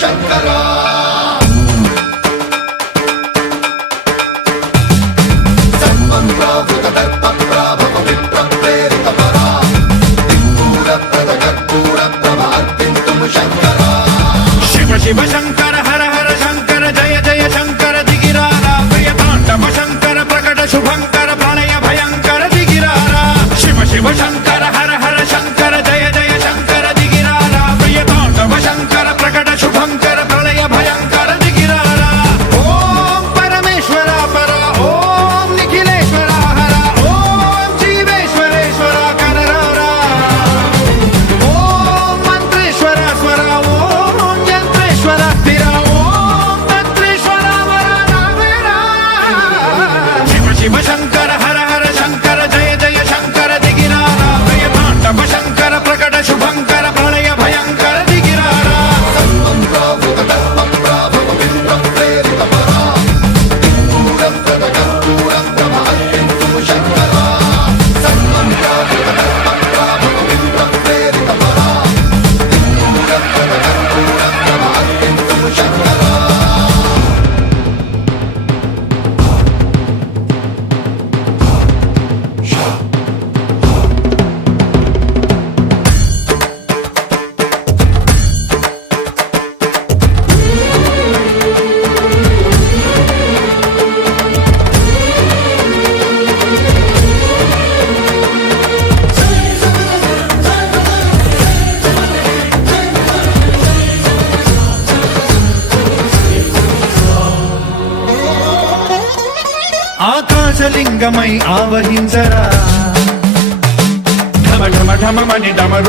శంకరా శివ శంకర హర హర శంకర జయ జయ శంకర దిగిరారా ప్రియతాండవ శంకర ప్రకట శుభంకర ప్రళయ భయంకర దిగిరారా శివ శివ శంకర హర హర శంకర జయ జయ శంకర దిగిరారా ప్రియతాండవ శంకర ప్రకట శుభంకర ప్రళయ భయంకర దిగిరారా ఓం పరమేశ్వర పర ఓం నిఖిలేశ్వర హర ఓం జీవేశ్వరేశ్వర కరరారా ఓం మంత్రేశ్వర స్వర ఓం యంత్రేశ్వర స్థిర ఓం తంత్రేశ్వర వర రామేరా శివ శివ శంకర హర హర శంకర జయ జయ శంకర దిగిరారా ప్రియతాండవ శంకర ప్రకట శుభంకర ప్రళయ భయంకర దిగిరారా ఆకాశలింగమై ఆవహించరా ఢమ ఢమ ఢమ మణి డమరు